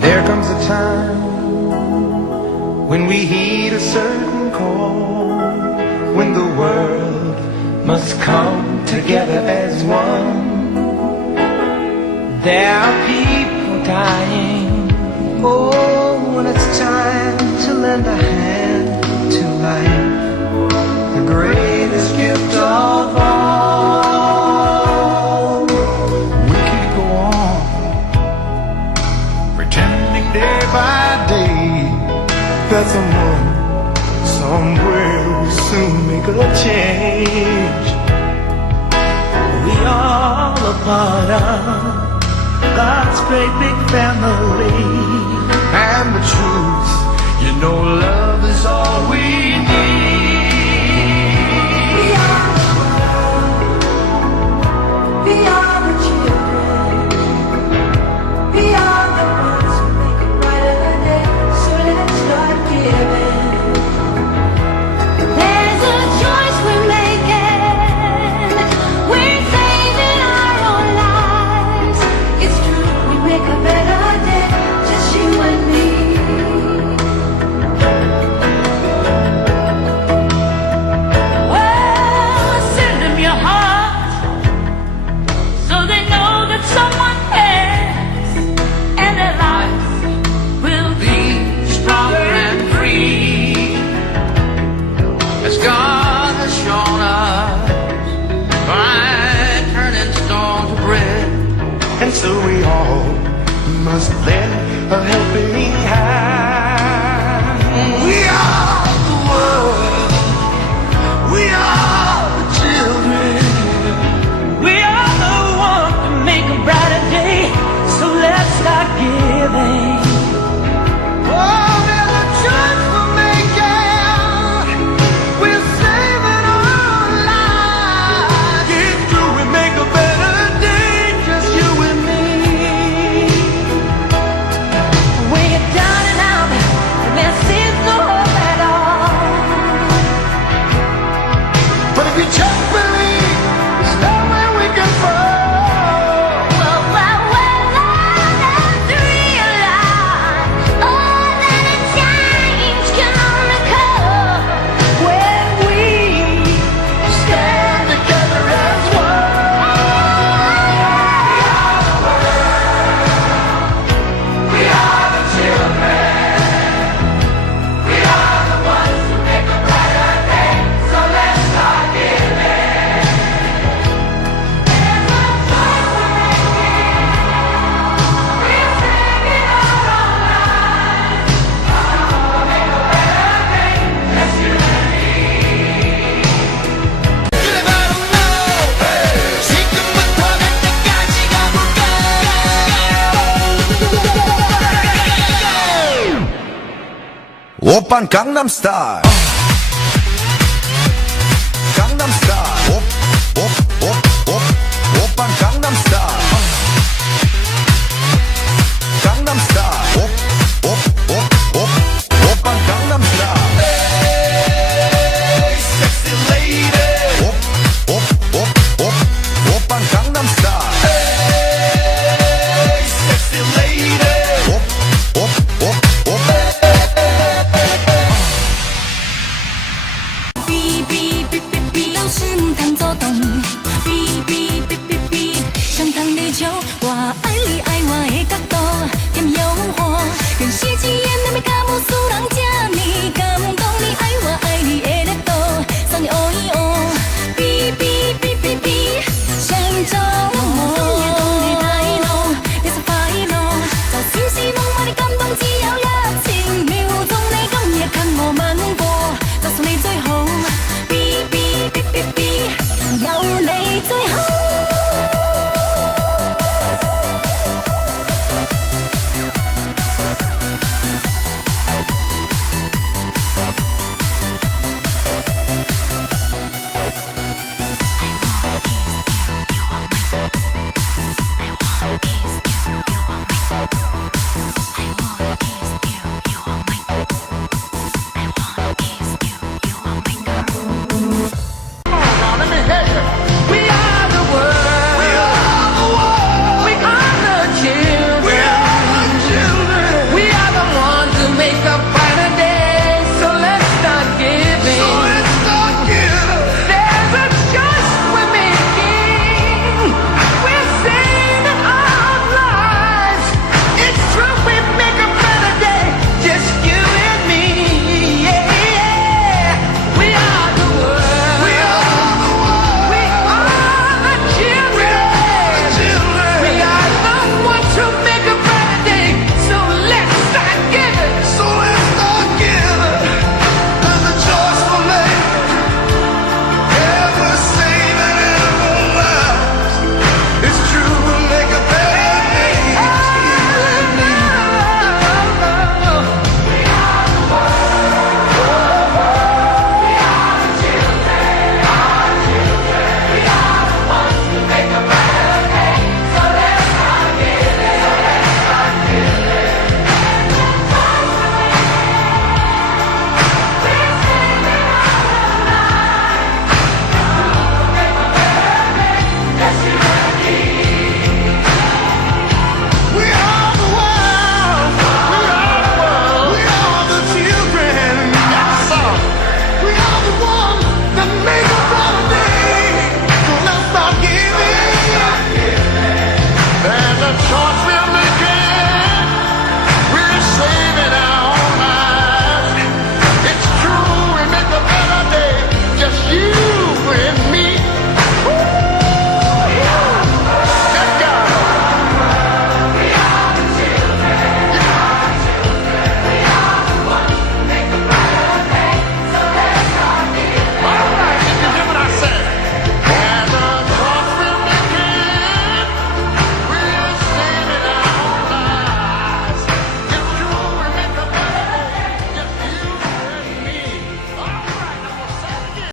There comes a time when we heed a certain call, when the world must come together as one. There are people dying. Oh, when it's time to lend a hand to life, the greatest gift of all. We can't go on pretending day by day that someone, somewhere will soon make a change. We all a part of God's great big family. And the truth, you know, love is all we need. We are the world. We are the children. We are the ones who make a brighter day. So let's start giving. There's a choice we're making. We're saving our own lives. It's true, we make a better day. Just you and me. Well, send them your heart so they know that someone cares, and their lives will be Stronger and free, as God has shown us by turning stone to bread. And so we all must lend a helping hand. We are the world. We are the children. We are the one to make a brighter day. So let's start giving. Oh, there's a choice we're making. We're saving our lives. It's true, we make a better day, just you and me. When you're down and out, and there seems no hope at all. But if you just believe, there's nowhere we can fall. Well, let's realize, oh, that a change can only come when we stand Together as one. We are the children. We are the ones who make a brighter day. So let's start giving. There's a choice we're making. We're saving our own lives. I'll make a better day. Just you and me. 지금부터 갈 때까지 가볼까? 오빤 강남스타일